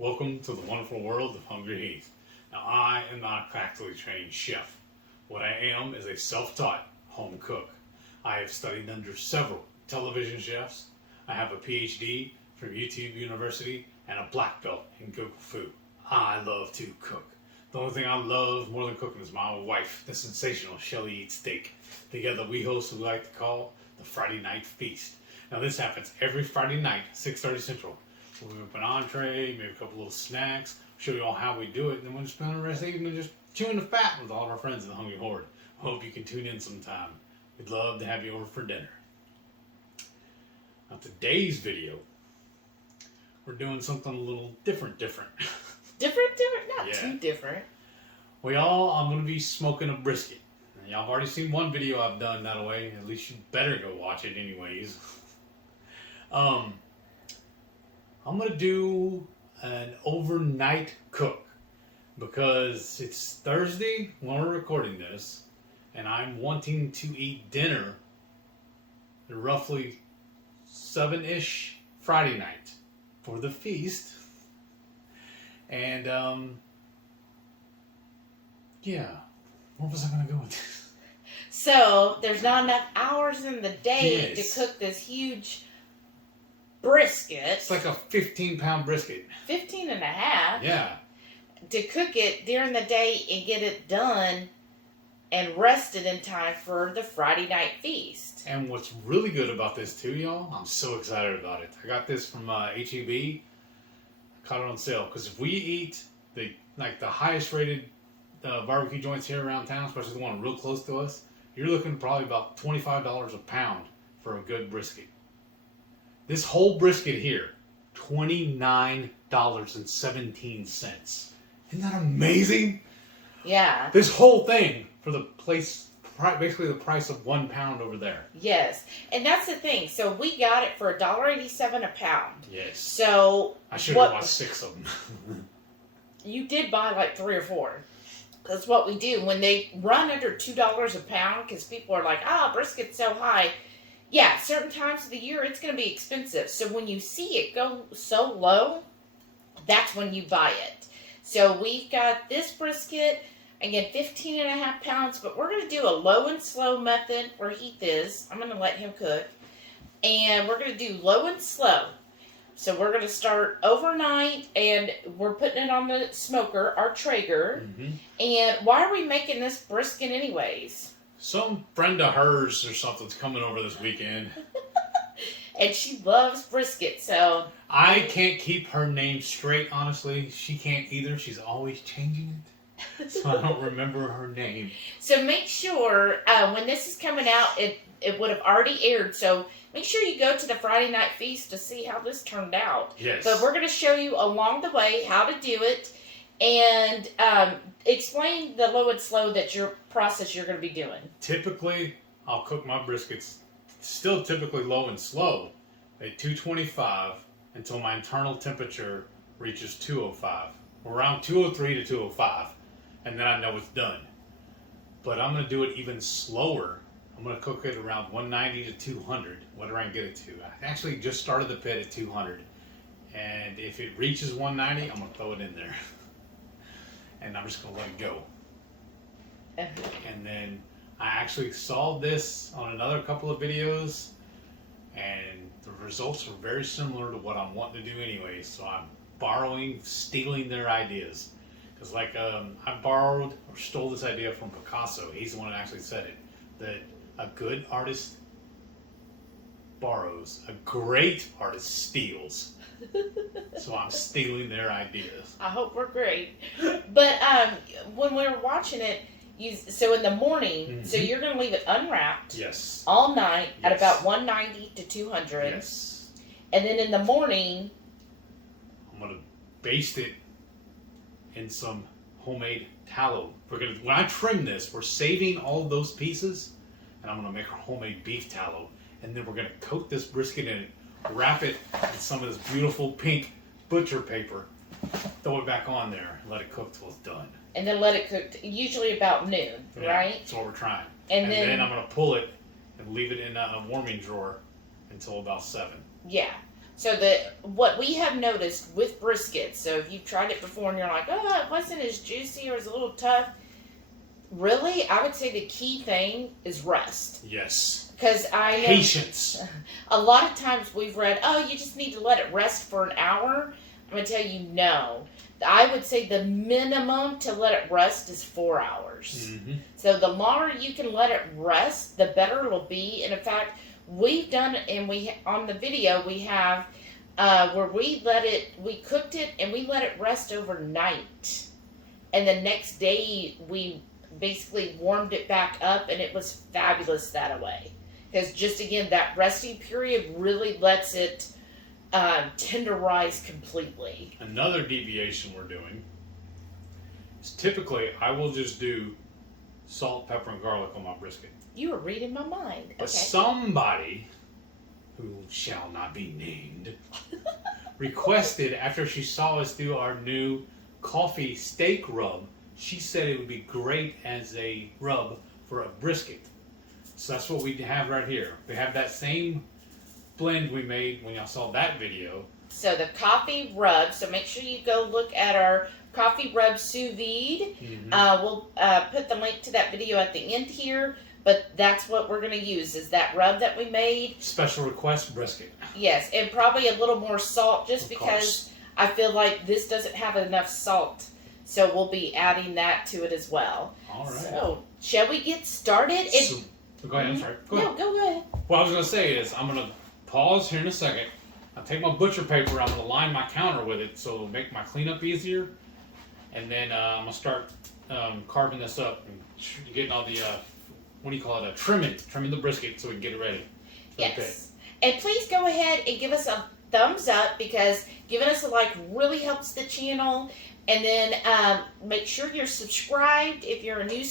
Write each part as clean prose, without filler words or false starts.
Welcome to the wonderful world of HungryHeath. Now, I am not a practically trained chef. What I am is a self-taught home cook. I have studied under several television chefs. I have a PhD from YouTube University and a black belt in Google Food. I love to cook. The only thing I love more than cooking is my wife, the sensational Shelly Eats Steak. Together we host what we like to call the Friday Night Feast. Now this happens every Friday night, 6:30 Central. We'll whip an entree, maybe a couple little snacks, show you all how we do it, and then we'll just spend the rest of the evening just chewing the fat with all of our friends in the HungryHorde. Hope you can tune in sometime. We'd love to have you over for dinner. Now today's video, we're doing something a little different. Different? Not Yeah. too different. I'm going to be smoking a brisket. Now, y'all have already seen one video I've done that way. At least you better go watch it anyways. I'm going to do an overnight cook because it's Thursday when we're recording this, and I'm wanting to eat dinner at roughly 7-ish Friday night for the feast. And, yeah, where was I going to go with this? So, there's not enough hours in the day Yes. to cook this huge brisket. It's like a 15-pound brisket. 15 and a half. Yeah. To cook it during the day and get it done and rested in time for the Friday night feast. And what's really good about this too, y'all, I'm so excited about it. I got this from HEB. Caught it on sale because if we eat the highest rated barbecue joints here around town, especially the one real close to us, you're looking probably about $25 a pound for a good brisket. This whole brisket here, $29.17. Isn't that amazing? Yeah. This whole thing for the place, basically the price of 1 pound over there. Yes. And that's the thing. So we got it for $1.87 a pound. Yes. So I should have bought 6 of them. You did buy like 3 or 4. That's what we do. When they run under $2 a pound, because people are like, brisket's so high. Yeah, certain times of the year, it's going to be expensive. So when you see it go so low, that's when you buy it. So we got this brisket, again, 15 and a half pounds, but we're going to do a low and slow method where Heath is. I'm going to let him cook. And we're going to do low and slow. So we're going to start overnight, and we're putting it on the smoker, our Traeger. Mm-hmm. And why are we making this brisket anyways? Some friend of hers or something's coming over this weekend. And she loves brisket, so... I can't keep her name straight, honestly. She can't either. She's always changing it. So I don't remember her name. So make sure, when this is coming out, it would have already aired. So make sure you go to the Friday Night Feast to see how this turned out. Yes. But we're going to show you along the way how to do it. And explain the low and slow process you're going to be doing. Typically, I'll cook my briskets still typically low and slow at 225 until my internal temperature reaches 205. Around 203 to 205. And then I know it's done. But I'm going to do it even slower. I'm going to cook it around 190 to 200, whatever I can get it to. I actually just started the pit at 200. And if it reaches 190, I'm going to throw it in there. And I'm just going to let it go. And then I actually saw this on another couple of videos, and the results are very similar to what I'm wanting to do anyway. So I'm stealing their ideas. Because I borrowed or stole this idea from Picasso. He's the one that actually said it. That a good artist borrows, a great artist steals. So I'm stealing their ideas. I hope we're great. But when we were watching it, so in the morning, so you're going to leave it unwrapped. Yes. All night at Yes. about 190 to 200. Yes. And then in the morning, I'm going to baste it in some homemade tallow. When I trim this, we're saving all those pieces, and I'm going to make our homemade beef tallow. And then we're going to coat this brisket in it, wrap it in some of this beautiful pink butcher paper, throw it back on there, and let it cook till it's done. And then let it cook usually about noon, right? That's what we're trying. And then I'm going to pull it and leave it in a warming drawer until about 7. Yeah. So what we have noticed with brisket, so if you've tried it before and you're like, oh, it wasn't as juicy or it was a little tough, really, I would say the key thing is rest. Yes. Because I know Patience. a lot of times we've read, oh, you just need to let it rest for an hour. I'm going to tell you, no. I would say the minimum to let it rest is 4 hours. Mm-hmm. So the longer you can let it rest, the better it'll be. And in fact, we've done, and on the video we have where we cooked it and we let it rest overnight, and the next day we basically warmed it back up, and it was fabulous that way. Because just again, that resting period really lets it tenderize completely. Another deviation we're doing is typically I will just do salt, pepper, and garlic on my brisket. You were reading my mind. But Okay. somebody, who shall not be named, requested after she saw us do our new coffee steak rub, she said it would be great as a rub for a brisket. So that's what we have right here. We have that same blend we made when y'all saw that video. So the coffee rub, so make sure you go look at our coffee rub sous vide. Mm-hmm. We'll put the link to that video at the end here, but that's what we're going to use is that rub that we made. Special request brisket. Yes, and probably a little more salt just Of because course. I feel like this doesn't have enough salt. So we'll be adding that to it as well. All right. So, shall we get started? So, go ahead, I'm sorry. Go ahead. No, go ahead. What I was going to say is I'm going to pause here in a second. I'll take my butcher paper. I'm going to line my counter with it so it'll make my cleanup easier. And then I'm going to start carving this up and getting all the, what do you call it, trimming the brisket so we can get it ready. Yes. Okay. And please go ahead and give us a thumbs up because giving us a like really helps the channel. And then make sure you're subscribed. If you're a new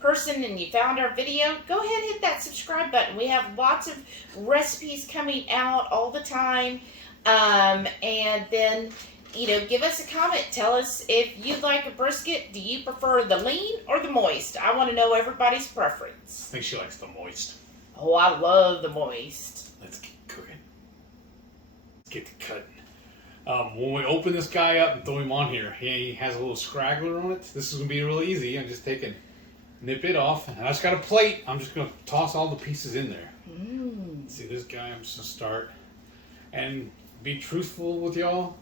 person and you found our video, go ahead and hit that subscribe button. We have lots of recipes coming out all the time. And then, give us a comment. Tell us if you like a brisket. Do you prefer the lean or the moist? I want to know everybody's preference. I think she likes the moist. Oh, I love the moist. Let's get cooking. Let's get to cutting. When we open this guy up and throw him on here, he has a little scraggler on it. This is going to be real easy. I'm just nip it off. And I just got a plate. I'm just going to toss all the pieces in there. See this guy? I'm just going to start. And be truthful with y'all.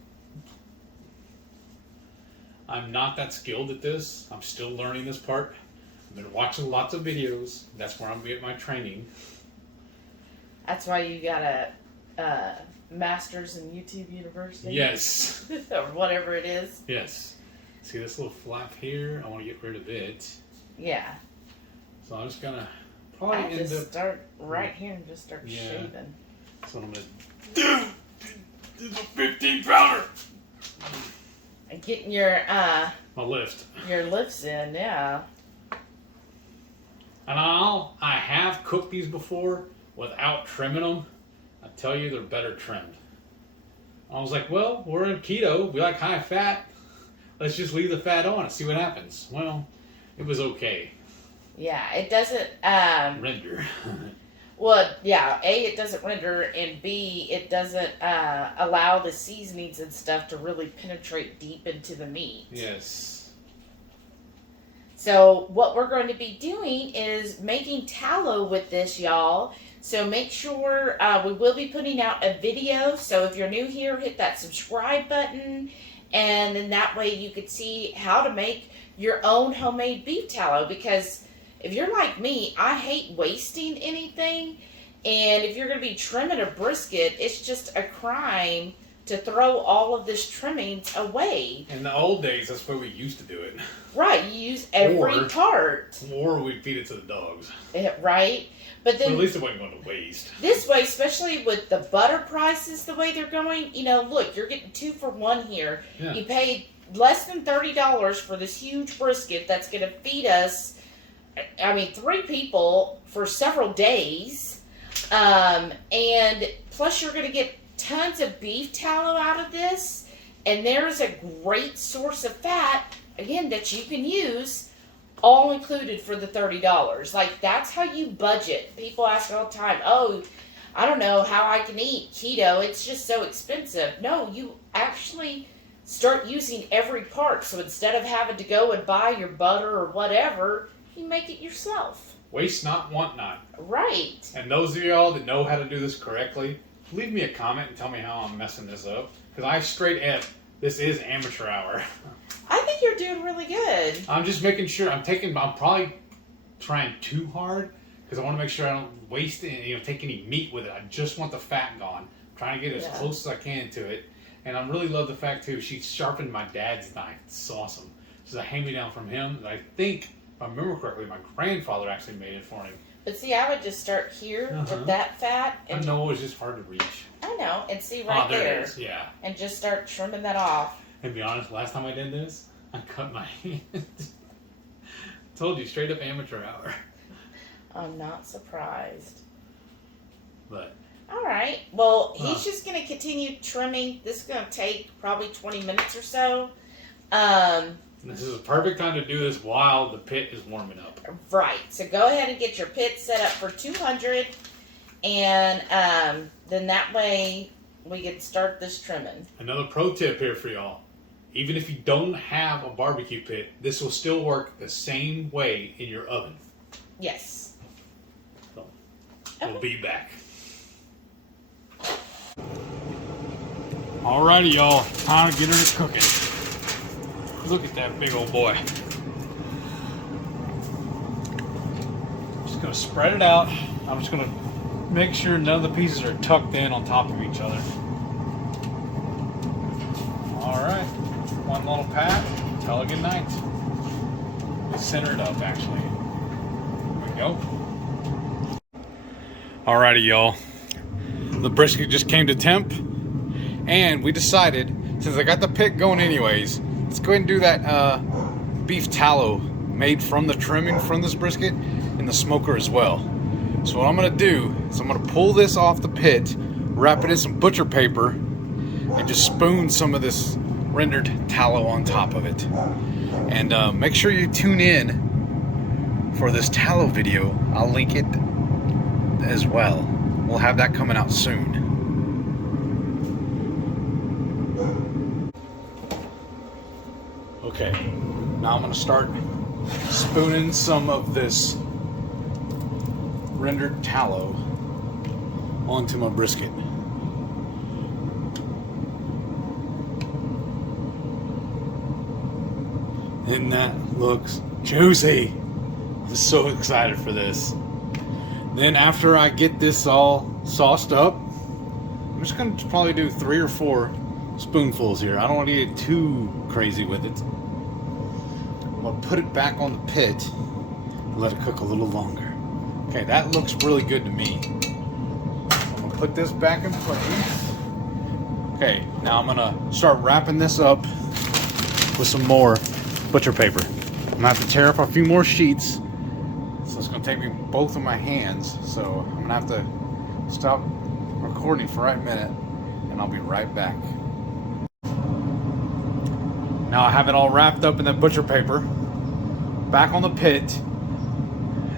I'm not that skilled at this. I'm still learning this part. I've been watching lots of videos. That's where I'm going to get my training. That's why you got a master's in YouTube University? Yes. Or whatever it is. Yes. See this little flap here? I want to get rid of it. Yeah. So I'm just gonna probably I end just up. start right here and just start shaving. That's what I'm gonna do. This is a 15-pounder. And getting your My lift. your lifts in, yeah. And I have cooked these before without trimming them. I tell you, they're better trimmed. I was like, well, we're in keto. We like high fat. Let's just leave the fat on and see what happens. Well, it was okay. Yeah, it doesn't Render. well, yeah, A, it doesn't render, and B, it doesn't allow the seasonings and stuff to really penetrate deep into the meat. Yes. So what we're going to be doing is making tallow with this, y'all. So make sure we will be putting out a video. So if you're new here, hit that subscribe button. And then that way you could see how to make your own homemade beef tallow. Because if you're like me, I hate wasting anything. And if you're going to be trimming a brisket, it's just a crime to throw all of this trimmings away. In the old days, that's where we used to do it. Right, you use every part. Or we'd feed it to the dogs. Right? But then at least it wasn't going to waste. this way, especially with the butter prices the way they're going, look, you're getting 2 for 1 here. Yeah. You paid less than $30 for this huge brisket that's going to feed us, 3 people for several days. And plus you're going to get tons of beef tallow out of this. And there's a great source of fat, again, that you can use all included for the $30. Like, that's how you budget. People ask all the time, oh, I don't know how I can eat keto. It's just so expensive. No, you actually start using every part. So instead of having to go and buy your butter or whatever, you make it yourself. Waste not, want not. Right. And those of y'all that know how to do this correctly, leave me a comment and tell me how I'm messing this up. Because I straight up, this is amateur hour. I think you're doing really good. I'm just making sure I'm probably trying too hard because I want to make sure I don't waste any, take any meat with it. I just want the fat gone. I'm trying to get as close as I can to it. And I really love the fact too, she sharpened my dad's knife. It's awesome. This is a hand-me-down from him that I think, if I remember correctly, my grandfather actually made it for him. But see, I would just start here with that fat. And I know it's just hard to reach. I know, and see right there. It is, yeah. And just start trimming that off. And to be honest, last time I did this, I cut my hand. Told you, straight up amateur hour. I'm not surprised. But. All right. Well, he's just going to continue trimming. This is going to take probably 20 minutes or so. This is a perfect time to do this while the pit is warming up. Right. So go ahead and get your pit set up for 200. And then that way we can start this trimming. Another pro tip here for y'all. Even if you don't have a barbecue pit, this will still work the same way in your oven. Yes. So, we'll be back. Alrighty, y'all. Time to get her to cooking. Look at that big old boy. Just gonna spread it out. I'm just gonna make sure none of the pieces are tucked in on top of each other. Alright. One little pat. Tell her good night. Center it up, actually. There we go. Alrighty, y'all. The brisket just came to temp. And we decided, since I got the pit going anyways, let's go ahead and do that beef tallow made from the trimming from this brisket in the smoker as well. So what I'm going to do is I'm going to pull this off the pit, wrap it in some butcher paper, and just spoon some of this rendered tallow on top of it. And make sure you tune in for this tallow video. I'll link it as well. We'll have that coming out soon. Okay, now I'm going to start spooning some of this rendered tallow onto my brisket. And that looks juicy. I'm so excited for this. Then after I get this all sauced up, I'm just going to probably do 3 or 4 spoonfuls here. I don't want to get too crazy with it. I'm going to put it back on the pit and let it cook a little longer. Okay, that looks really good to me. I'm going to put this back in place. Okay, now I'm going to start wrapping this up with some more butcher paper. I'm going to have to tear up a few more sheets. So it's going to take me both of my hands. So I'm going to have to stop recording for right minute and I'll be right back. Now I have it all wrapped up in that butcher paper. Back on the pit.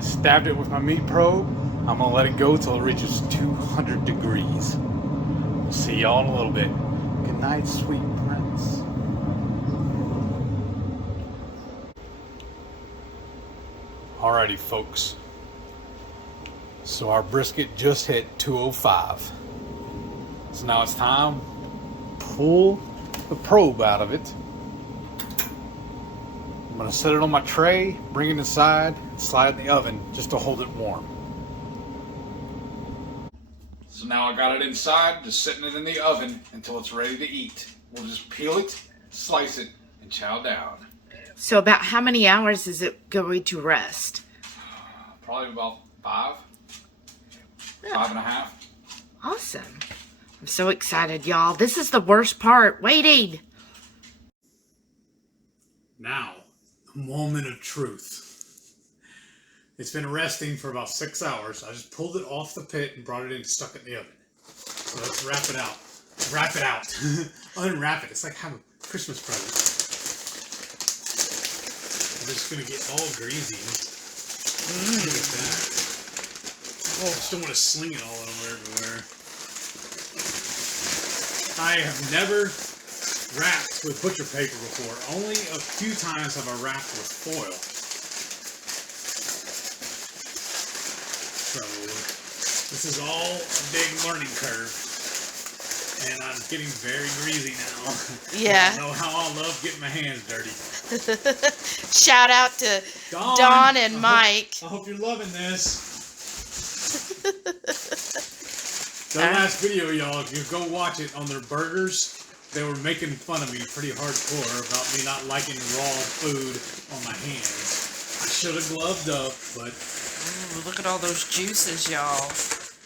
Stabbed it with my meat probe. I'm going to let it go till it reaches 200 degrees. We'll see y'all in a little bit. Good night, sweet prince. Alrighty, folks. So our brisket just hit 205. So now it's time to pull the probe out of it. I'm going to set it on my tray, bring it inside, and slide it in the oven just to hold it warm. So now I got it inside, just setting it in the oven until it's ready to eat. We'll just peel it, slice it, and chow down. So about how many hours is it going to rest? Probably about 5. Yeah. 5.5. Awesome. I'm so excited, y'all. This is the worst part. Waiting. Now, the moment of truth. It's been resting for about 6 hours. I just pulled it off the pit and brought it in and stuck it in the oven. So let's wrap it out. Wrap it out. Unwrap it. It's like having a Christmas present. I'm just going to get all greasy. Look at that. I just don't want to sling it all over everywhere. I have never wrapped with butcher paper before. Only a few times have I wrapped with foil. So this is all a big learning curve. And I'm getting very greasy now. Yeah. I know how I love getting my hands dirty. Shout out to Dawn and Mike. I hope you're loving this. The last video, y'all, if you go watch it on their burgers, they were making fun of me pretty hardcore about me not liking raw food on my hands. I should have gloved up, but... Ooh, look at all those juices, y'all.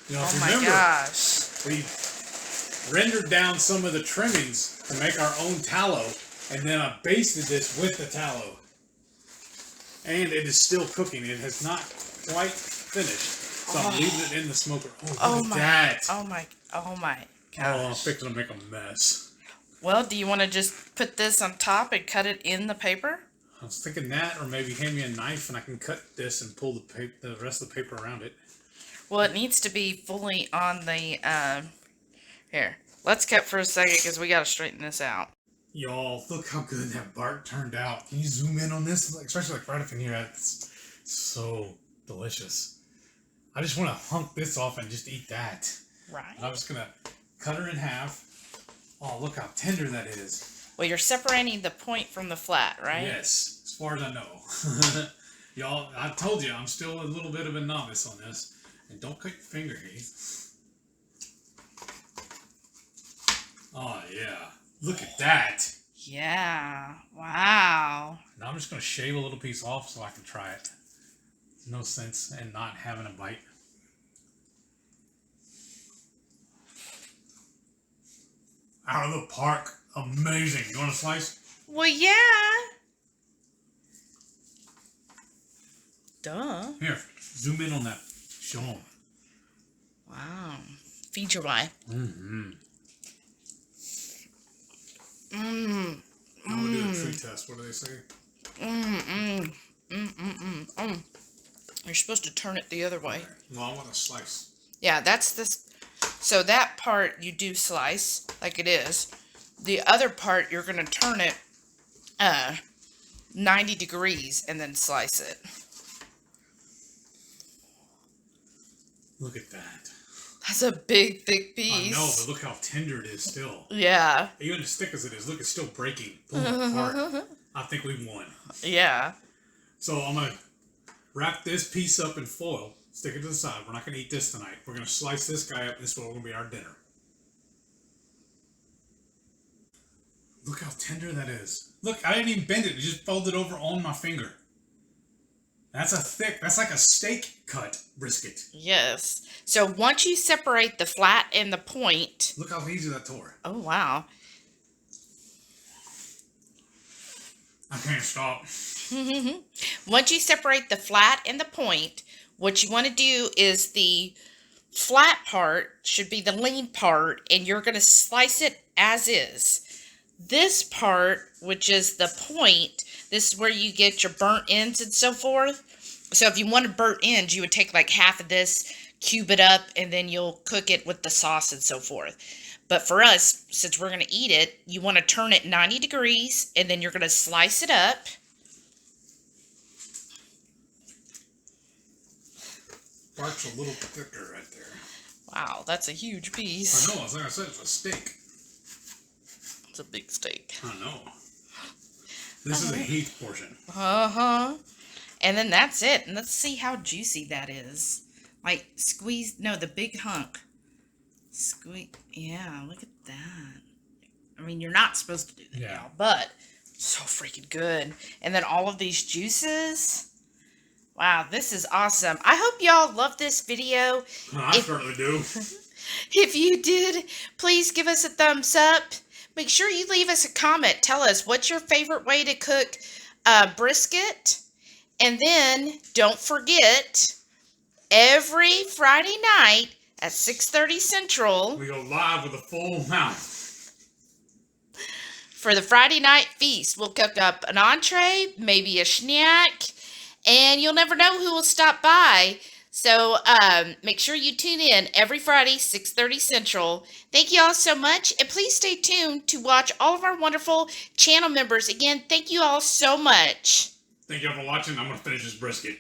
You know, Oh my remember, gosh. we rendered down some of the trimmings to make our own tallow, and then I basted this with the tallow. And it is still cooking. It has not quite finished. So I'm leaving it in the smoker. Oh, look at that. Oh my gosh. Oh, I'm fixing to make a mess. Well, do you want to just put this on top and cut it in the paper? I was thinking that, or maybe hand me a knife and I can cut this and pull the rest of the paper around it. Well, it needs to be fully on the, here. Let's cut for a second because we got to straighten this out. Y'all, look how good that bark turned out. Can you zoom in on this? Especially like right up in here. It's so delicious. I just want to hunk this off and just eat that. Right. I'm just going to cut her in half. Oh, look how tender that is. Well, you're separating the point from the flat, right? Yes, as far as I know. Y'all, I told you, I'm still a little bit of a novice on this. And don't cut your finger, Heath. Oh, yeah. Look at that. Yeah. Wow. Now I'm just going to shave a little piece off so I can try it. No sense in not having a bite. Out of the park. Amazing. You want a slice? Well, yeah. Duh. Here, zoom in on that. Show them. Wow. Feed your wife. Mm-hmm. Mmm. I'm going to do a tree test. What do they say? Mmm. Mmm. You're supposed to turn it the other way. Well, I want a slice. Yeah, that's this. So that part you do slice like it is. The other part you're going to turn it 90 degrees and then slice it. Look at that. That's a big, thick piece. I know, but look how tender it is still. Yeah. Even as thick as it is, look, it's still breaking. Pulling apart. I think we won. Yeah. So I'm going to wrap this piece up in foil. Stick it to the side. We're not going to eat this tonight. We're going to slice this guy up. This is what going to be our dinner. Look how tender that is. Look, I didn't even bend it. It just folded over on my finger. That's like a steak cut brisket. Yes. So once you separate the flat and the point. Look how easy that tore. Oh, wow. I can't stop. Once you separate the flat and the point, what you want to do is the flat part should be the lean part, and you're going to slice it as is. This part, which is the point, this is where you get your burnt ends and so forth. So if you wanted burnt ends, you would take like half of this, cube it up, and then you'll cook it with the sauce and so forth. But for us, since we're going to eat it, you want to turn it 90 degrees, and then you're going to slice it up. Bark's a little thicker right there. Wow, that's a huge piece. I know, like I said, it's a steak. It's a big steak. I know. This is a Heath portion. Uh-huh. And then that's it. And let's see how juicy that is. Like, squeeze, no, the big hunk. Squeeze, yeah, look at that. I mean, you're not supposed to do that, y'all, but so freaking good. And then all of these juices. Wow, this is awesome. I hope y'all love this video. I certainly do. If you did, please give us a thumbs up. Make sure you leave us a comment. Tell us what's your favorite way to cook brisket. And then don't forget, every Friday night at 6:30 Central, we go live with a full mouth. For the Friday night feast, we'll cook up an entree, maybe a snack, and you'll never know who will stop by. So make sure you tune in every Friday, 6:30 Central. Thank you all so much. And please stay tuned to watch all of our wonderful channel members. Again, thank you all so much. Thank you all for watching. I'm going to finish this brisket.